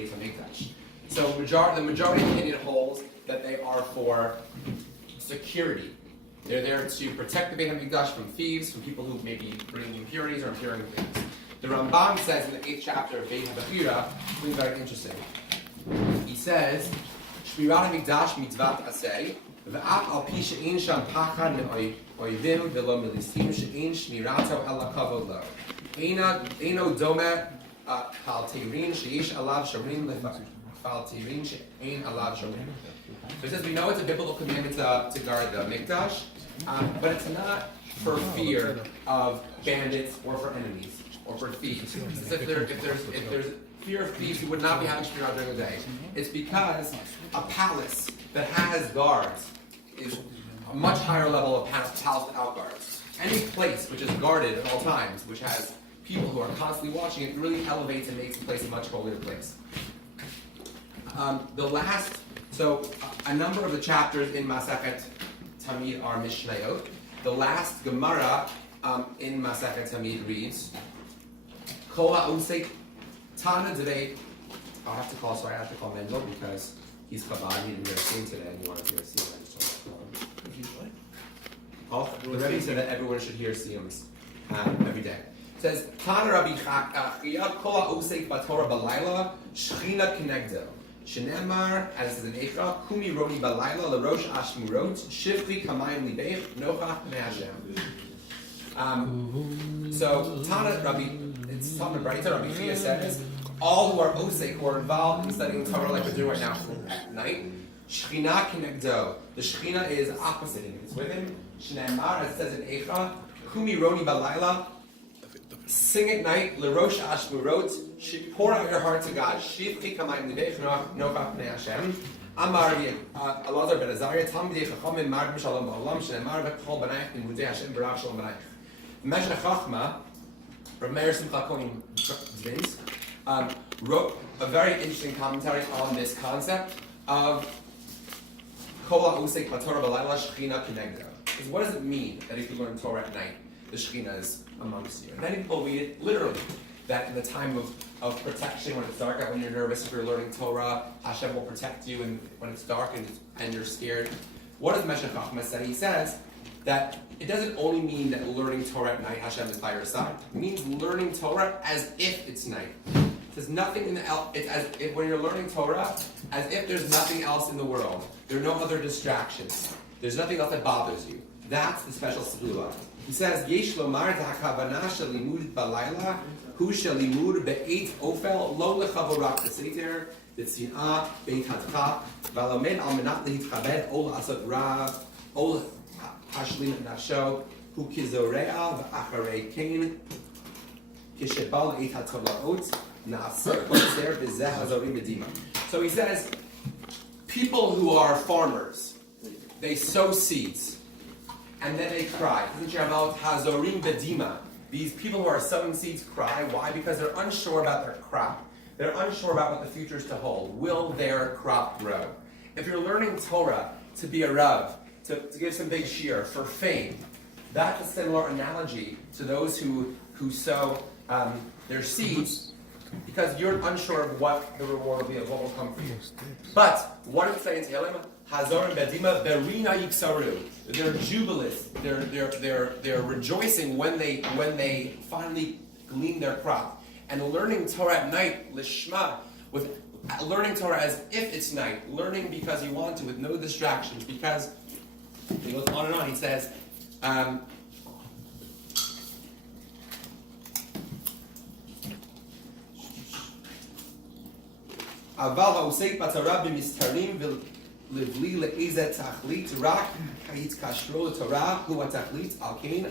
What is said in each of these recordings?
Beit HaMikdash. So the majority opinion holds that they are for security. They're there to protect the Beit HaMikdash from thieves, from people who may be bringing impurities or impairing things. The Rambam says in the 8th chapter of Beit HaBechira something very interesting. He says, Shmirat HaMikdash mitzvat aseh, v'af al pi she'ein sham pachad me'oivim v'lo milistim she'ein shmirato ela kavod lo. Eino dome kal teirin she'ish alav shorin lefal teirin she'ein alav shorin. So he says, we know it's a biblical commandment to guard the Mikdash, but it's not for fear of bandits or for enemies or for thieves. If there's fear of thieves, you would not be having Shmirah during the day. It's because a palace that has guards is a much higher level of palace without guards. Any place which is guarded at all times, which has people who are constantly watching it, really elevates and makes the place a much holier place. A number of the chapters in Masechet Tamid are Mishnayot. The last Gemara in Masechet Tamid reads, Kol ha'osek Tana today. I have to call Mendel because he's Chabad. He didn't get a scene today, and he wanted to hear Siyum. I just don't want to call him. The Rebbe said that everyone should hear Siyums every day. It says, Tana Rabbi Chachia Kol ha'osek b'Torah b'Layla Shechina Kinegdo. Shenemar, as it says in Echa, Kumi Roni Balayla LaRosh Ashmurot Shivli Kamayim Libech Nochach Me'Hashem. So Tana Rabbi, it's Talmud Braita. Rabbi Chia says, all who are osek, who are involved in studying Torah like we're doing right now at night, Shechina Kinegdo. The Shechina is opposite him; it's with him. Shenemar, as it says in Echa, Kumi Roni Balayla. Sing at night, L'rosh Ashmurot, pour out your heart to God. Shivchi kamayim libech nochach pnei Hashem. Amar Elazar ben Azariah, Talmidei Chachamim margim shalom ba'olam, shenemar v'chol b'nayich b'mudei Hashem b'rach shalom b'nayich. Meshech Chachma, Rav Meir Simcha Kohen Zvins, wrote a very interesting commentary on this concept of Kol ha'osek b'Torah b'layla Shechina Kinegdo. Because what does it mean that if you learn Torah at night, the Shekhinah is amongst you? And many people read it literally, that in the time of protection, when it's dark out, when you're nervous, if you're learning Torah, Hashem will protect you and when it's dark and you're scared. What does Meshech Chachma say? He says that it doesn't only mean that learning Torah at night, Hashem is by your side. It means learning Torah as if it's night. It says nothing in it's as if when you're learning Torah, as if there's nothing else in the world. There are no other distractions. There's nothing else that bothers you. That's the special segula. He says, Yesh lomar ta'akavana shalimud balayla, hu shalimud be'eit ofel, lo lechaborak b'seiter, b'tzin'ah, beit hadcha, v'alomen al menat lehitchabed, ol asot ra, ol hashlim nafsho, hu kizorea v'acharei kain, kishebal eit hatolaot, na'aser b'tzer b'zeh hazorim b'dima. So he says, people who are farmers, they sow seeds, and then they cry. Hazorim bedima. These people who are sowing seeds cry. Why? Because they're unsure about their crop. They're unsure about what the future is to hold. Will their crop grow? If you're learning Torah to be a Rav, to give some big shiur for fame, that's a similar analogy to those who sow their seeds because you're unsure of what the reward will be, of what will come for you. But what does it say in Tehillim? Hazorim bedima berina yiksaru. They're jubilous. They're rejoicing when they finally glean their crop. And learning Torah at night, lishma, with learning Torah as if it's night, learning because you want to, with no distractions. Because he goes on and on. He says. Aval ha'osek b'Torah b'mistarim Livli le'ezet tachlit rak ha'it kashro Torah hu ha'tachlit al kain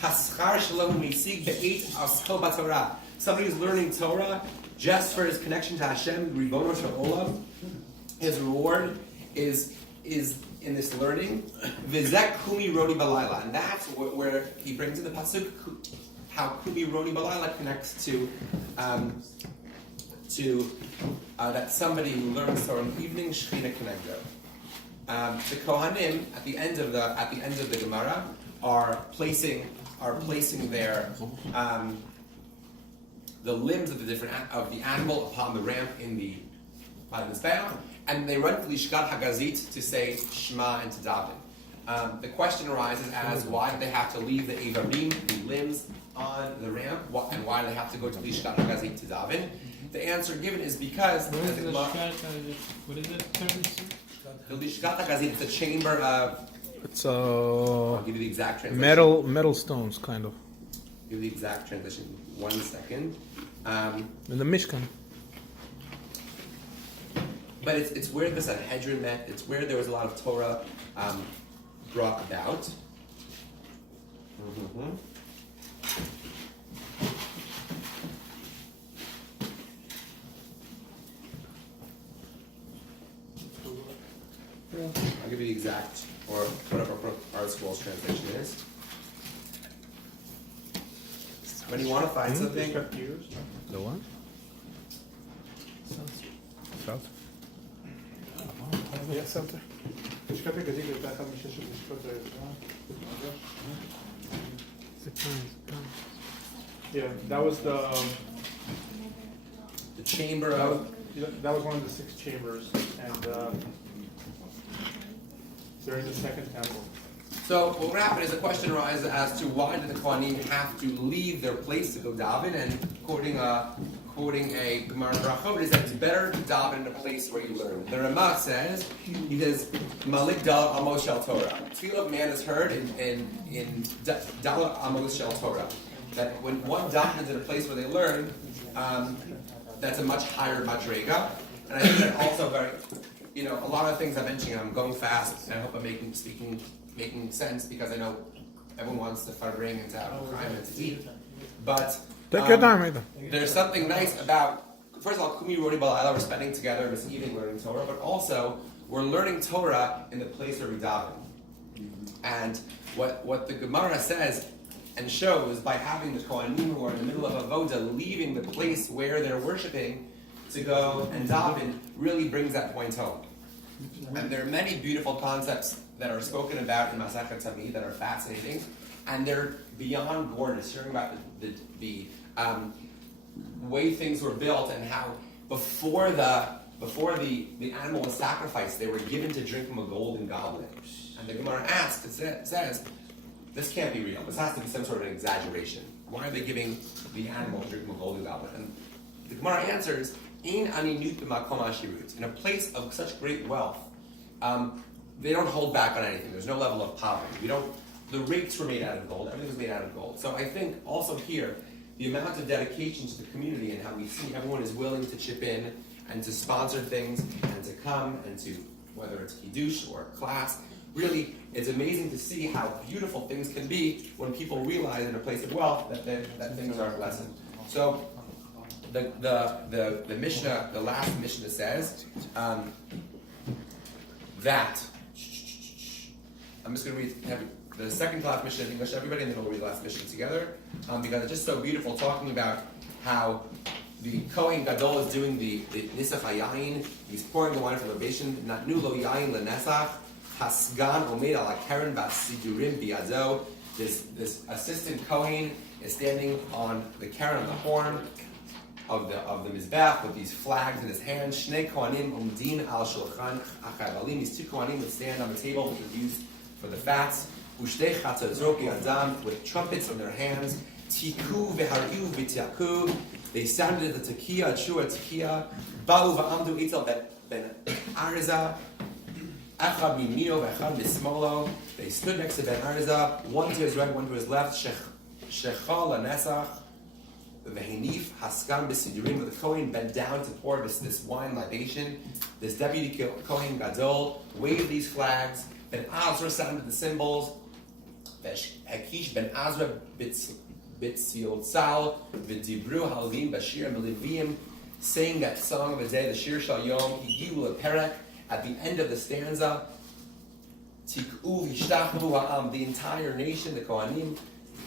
haschar shelo misig be'eit ascho b'Torah. Somebody who's learning Torah just for his connection to Hashem, Ribono Shel Olam, his reward is in this learning. V'zek kumi roni balayla, and that's where he brings in the pasuk how kumi roni balayla connects to that somebody who learns Torah in the evening, Shechina Kinegdo. The Kohanim at the end of the Gemara are placing their the limbs of the animal upon the ramp by the Mizbeach, and they run to Lishkat Hagazit to say Shema and to daven. The question arises as why do they have to leave the Evarim, the limbs, on the ramp, and why do they have to go to Lishkat Hagazit to daven? The answer given is because what is it? The Lishkat Hagazit is a chamber of. It's I'll give you the exact translation. metal stones, kind of. Give you the exact translation. 1 second. In the Mishkan. But it's where the Sanhedrin met. It's where there was a lot of Torah brought about. Mm-hmm. I'll give you the exact, or whatever our school's translation is. When you want to find something, The what? South. Yeah, something. Yeah, that was the chamber of. that was one of the 6 chambers, and during the second temple. So what would happen is the question arises as to why do the Kohanim have to leave their place to go daven? And quoting a Gemara in Brachot is that it's better to daven in a place where you learn. The Ramah says, he says, Malik Dal Amos Shel Torah. Tefillah of man is heard in Dal Amos Shel Torah. That when one davens in a place where they learn, that's a much higher madrega. And I think that also very, a lot of things I'm mentioning, I'm going fast, and I hope I'm making sense because I know everyone wants to farbring and to have crime and to eat. But Take your time, Ethan. there's something nice about, first of all, Kumi Rodi Balayla, we're spending together this evening learning Torah, but also we're learning Torah in the place where we daven. And what the Gemara says and shows by having the Kohanim who are in the middle of Avoda leaving the place where they're worshiping to go and daven really brings that point home. And there are many beautiful concepts that are spoken about in Masachet Tamid that are fascinating, and they're beyond gorgeous. Hearing about the way things were built and how before the animal was sacrificed, they were given to drink from a golden goblet. And the Gemara asks, it says, this can't be real. This has to be some sort of an exaggeration. Why are they giving the animal to drink from a golden goblet? And the Gemara answers, in aninut b'makom ashirut, in a place of such great wealth, they don't hold back on anything. There's no level of poverty. The rakes were made out of gold. Everything was made out of gold. So I think also here, the amount of dedication to the community and how we see everyone is willing to chip in and to sponsor things and to come and to, whether it's kiddush or class, really, it's amazing to see how beautiful things can be when people realize in a place of wealth that things are a lesson. So the Mishnah, the last Mishnah says that. I'm just going to read the second class Mishnah in English, everybody, and then we'll read the last Mishnah together, because it's just so beautiful talking about how the Kohen Gadol is doing the Nisach HaYayin. He's pouring the wine for libation. Natnu lo yayin lenesach. Hasgan omed ala keren basidurim biado. This assistant Kohen is standing on the keren, the horn of the Mizbeach with these flags in his hand. Shnei Kohanim umdin al shulchan achavalim. These 2 Kohanim would stand on the table which is used for the fats. Ushtei chatzazot biadam, with trumpets in their hands. Tiku v'hariu v'tiaku. They sounded the tekiah, Shua tekiah. Ba'u v'amdu itel ben Arza. Echad mimino v'echad mismolo. They stood next to Ben Arza, one to his right, one to his left. Shechal anesach. V'henif haskam b'sidurim. The Kohen bent down to pour this wine libation. This deputy Kohen Gadol waved these flags. Ben Azra sounded the cymbals. Hakish ben Azra Bitzil Tzal v'dibru halim bashir melivim, saying that song of the day, the Shir Shal Yom, Higiu leperek, at the end of the stanza, Tik'u v'ishtachavu ha'am, the entire nation, the Kohanim,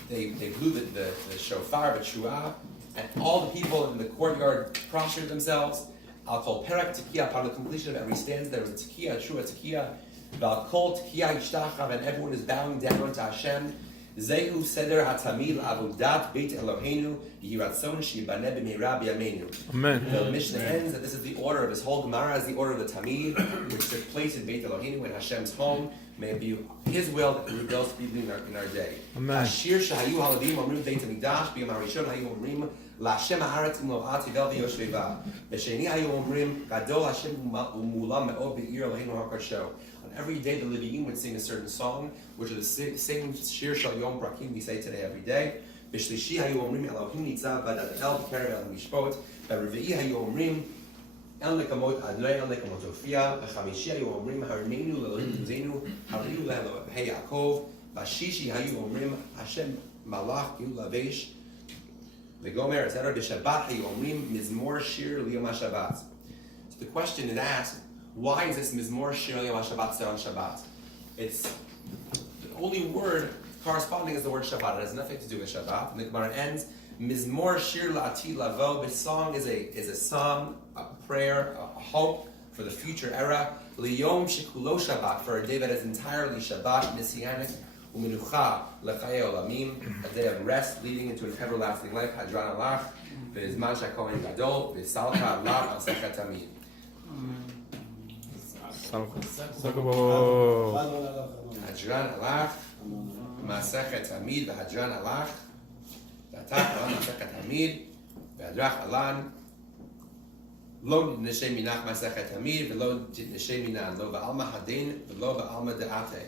they blew the shofar b'truah, and all the people in the courtyard prostrated themselves. Al kol perek tekiah, upon the completion of every stanza, there was a tekiah, a trua tekiah, Val kol tekiah yishtachav, and everyone is bowing down to Hashem. Zehu Seder HaTamid Avodat Beit Eloheinu Yehi Ratzon Sheyibaneh B'meira B'yameinu. Amen. The Mishnah ends that this is the order of his whole Gemara, is the order of the Tamid, which took place in Beit Eloheinu in Hashem's home. May it be His will that the rebels be doing in our day. Amen. Ashir Shahayu Haladim Omrim Beit Hamikdash B'yom HaRishon Hayu Omrim LaHashem Haaretz U'Mo'at Yivel V'Yoshveva B'Sheni Hayu Omrim Gadol Hashem U'Mulam Me'od B'Ir Eloheinu HaKarsho. On every day the Leviim would sing a certain song, which are the same Shir Shal Yom Brakim we say today every day. B'Shlishi Hayu Omrim Elohim Nitzav V'Adat El B'Kerev El Mishpot B'Revi'i Hayu Omrim El Nekamot Adonai El Nekamot Ofia B'Chamishi Hayu Omrim Harneinu L'Elohim Tuzenu Hariu L'Elohei Yaakov B'Shishi Hayu Omrim Hashem Malach Gil Lavesh V'Gomer etc. B'Shabbat Hayu Omrim Mizmor Shir Liyom HaShabbat. So the question is asked, why is this Mizmor Shir Liyom HaShabbat said on Shabbat? It's the only word corresponding is the word Shabbat. It has nothing to do with Shabbat. And the Gemara ends, Mizmor Shir La'ati Lavo. This song is a song, a prayer, a hope for the future era. Liyom Shikulo Shabbat, for a day that is entirely Shabbat, Messianic, U'Menucha L'Chaye Olamim, a day of rest leading into an everlasting life. Hadran Alach, V'Zman Shakohen Gadol, V'Salcha Allah Masechet Tamid. Hadran Alach, Masechet Tamid, V'Hadran Alach, V'Atach Alan Masechet Tamid, V'Hadrach Alan, Lo Nishem Minach Masechet Tamid, V'Lo Nishem Minan, Lo V'Alma Hadin, V'Lo V'Alma De'ate.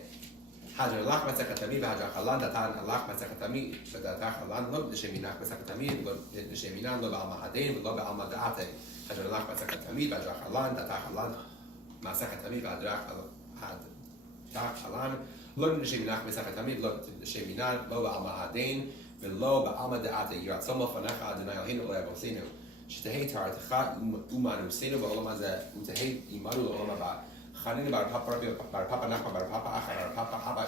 Hadran Alach Masechet Tamid, V'Hadrach Alan, Datan Alach Masechet Tamid, V'Atach Alan, Lo Nishem Minach Masechet Tamid, Lo Nishem Minan, Lo V'Alma Hadin, V'Lo V'Alma De'ate. Hadran Alach Masechet Tamid, V'Hadrach Alan, Datan Alan, Masechet Tamid, V'Hadrach Alan, Lo Nishem Minach Masechet Tamid, Lo Nishem Minan, Lo V'Alma Hadin, V'Lo V'Alma De'ate. Yiratzon L'Fanecha Adonai Eloheinu L'Evosenu. Shetehei Taratcha Umanu Senu B'Olam Hazeh Utehei Imanu L'Olam Haba. Chanina Bar Papa, Bar Papa Nachman Bar Papa, Achar Bar Papa, Abba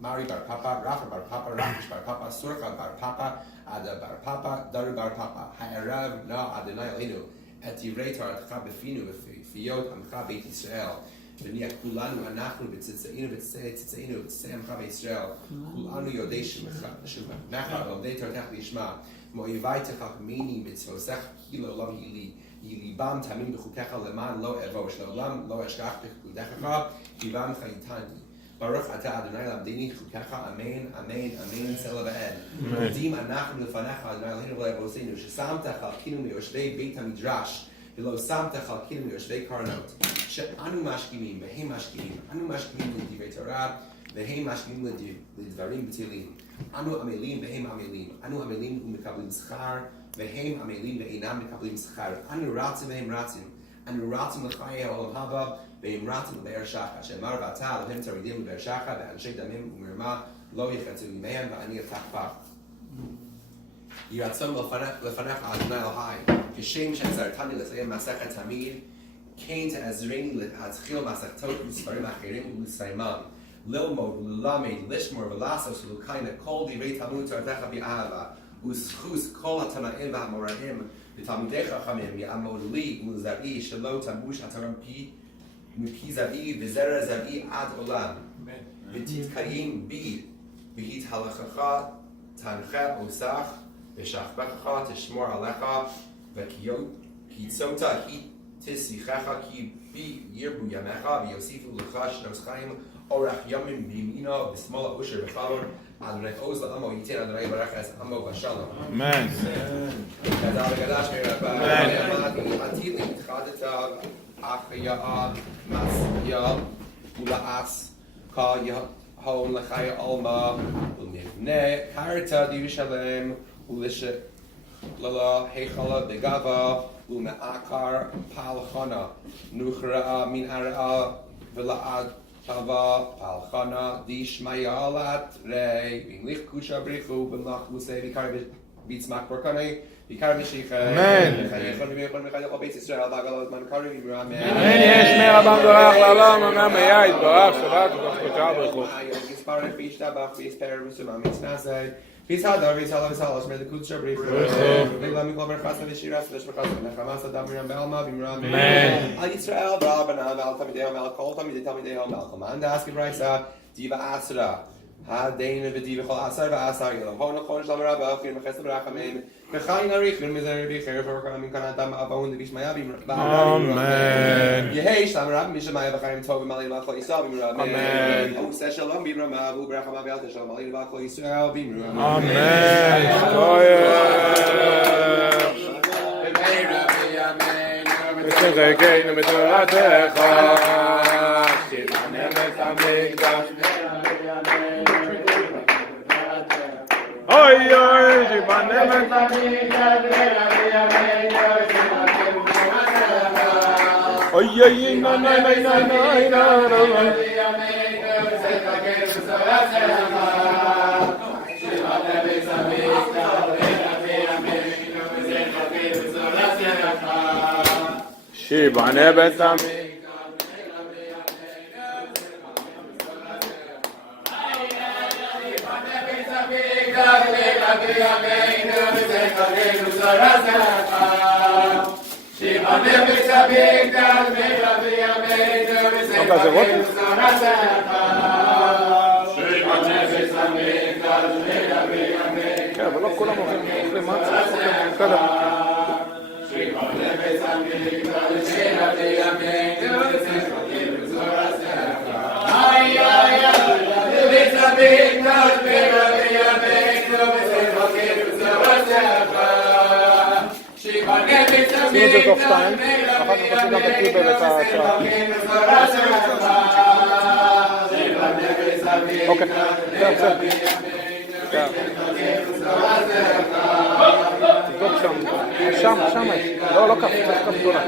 Mari Bar Papa, Rafa Bar Papa, Rakish Bar Papa, Surcha Bar Papa, Ada Bar Papa, Daru Bar Papa. Ha'erav Na Adonai Eloheinu Et Yivrei Taratcha B'Finu V'Fiyot Amcha Beit Yisrael. V'Niach Kulanu Anachnu B'Tzitzainu B'Tzitzainu B'Tzitzainu Amcha Beit Yisrael. Kulanu Yodei Shemcha V'Odei Taratach Lishma. Mo'ivai Techachmini Mitzvosech Kilo Lam Yili. Yilibam Tamim B'Chukecha Leman Lo Evosh Le'olam Lo Eshkach B'Chukecha Yivam Chayitani. Baruch Ata Adonai Lamdini Chukecha Amen Amen Amen Sela V'Ed. Dim Anachnu L'Fanecha Adonai Eloheinu L'Evosenu Shesamtech Chalkinu Miyoshvei Beit HaMidrash V'lo Samtech Chalkinu Miyoshvei Karnot She'anu Mashkimim V'hem Mashkimim Anu Mashkimim L'Divrei Torah V'hem Mashkimim L'Dvarim B'Tilim Anu Amelim V'hem Amelim Anu Amelim U'Mekablim Schar V'hem Amelim V'einam Mekablim Schar Anu Ratzim V'hem Ratzim Anu Ratzim L'Chaye Olam Haba V'hem Ratzim L'Be'er Shacha She'emar V'ata L'hem Taridim L'Be'er Shacha V'anshei Damim U'Mirma Lo Yechatzu Yimehem V'ani Yatach Pach Yiratzon L'Fanecha Adonai Elohai Kishem She'ezartani L'Sayim Masechet Tamid Kain Te'ezreini L'Hatchil Masechtot U'Sfarim Achirim U'Sayman Lilmod L'Lamed Lishmor V'Lasos L'Ukaina Kol Divrei Talmud Tartecha B'Ahava U'Schus Kol HaTama'im V'Hamoraim V'Talmidei Chachamim Ya'amod Li U'Zar'i Shelo Tamush HaTaram Pi Zar'i V'Zera Zar'i Ad Olam V'Titkayim Bi V'Hit Halachacha Tanche Osach V'Shachbecha Tishmor Alecha V'Kitzota Hit Tisichecha Ki Bi Yirbu Yamecha V'Yosifu L'Cha Shnos Chaim Orach Yomim B'Yimino V'Smola Usher V'Chalor Adonai Oz La'amo Yitin Adonai Barach Es Amo V'Shalom. Amen. Gadal Gadash Me'Rabba Atili Chadetav Achaya Masya Ula'as Ka Yahon L'Chaya Alma U'Mivne Karta D'Yerushalem U'Lisha Lala Heichala Begava U'Me'akar Palchana Nuchra'a Min Ara'a V'La'ad Tava Palchana Dishmayalat Rei V'Lich Kusha Brichu V'Lach Musei V'Kar B'Tzmak Borkane V'Kar V'Shicha Amen. V'Chayechon V'Yechon V'Chayechon B'Eit Yisrael V'Agalos Man Kari V'Yirah Amen. Amen. Yesh Me'er Abam Dorach L'Olam Amen Me'yai Dorach Shabbat V'Chayechon V'Chayechon Yisparech V'Yishtabach V'Yisper V'Sumam Yisnasei V'Yishadar V'Yishalo V'Yishalo Shmei L'Kud Shabri V'Yishlo Mikol Berchasa V'Shiras V'Shmachas V'Nechamasa Dam Miriam B'Alma V'Yirah Amen. Al Yisrael V'Al B'Nam V'Al Tamidei V'Al Kol Tamidei Talmidei V'Al Chaman Daski Braisa Diva Asra הדין ודי וכל עשר ועשר ילום הון נכון שלום רבה אוכלים וחסד ברחמים וחיים אריכים מזר בחרב ורקמים כאן אדם אבהון דבישמיה אמן. יהי שלום רב מי שמיה בחיים טוב ומלאים ואכל ישראל במרמה אמן. ועושה שלום במרמה וברחמה ואל תשלום מלאים ואכל ישראל במרמה אמן. ותחזקנו בתורתך שיבנה בית המקדש אוי אוי שיבנה בית המקדש אוי אוי נה נה נה נה נה שיבנה בית המקדש כן, אבל לא כולם אוכלים מצה, בסדר. עשינו את זה תוך 2, אחר כך עשינו גם בקיבל את השעה. אוקיי, בסדר. תבדוק שם, שם יש. לא כף, צריך כף גדולה.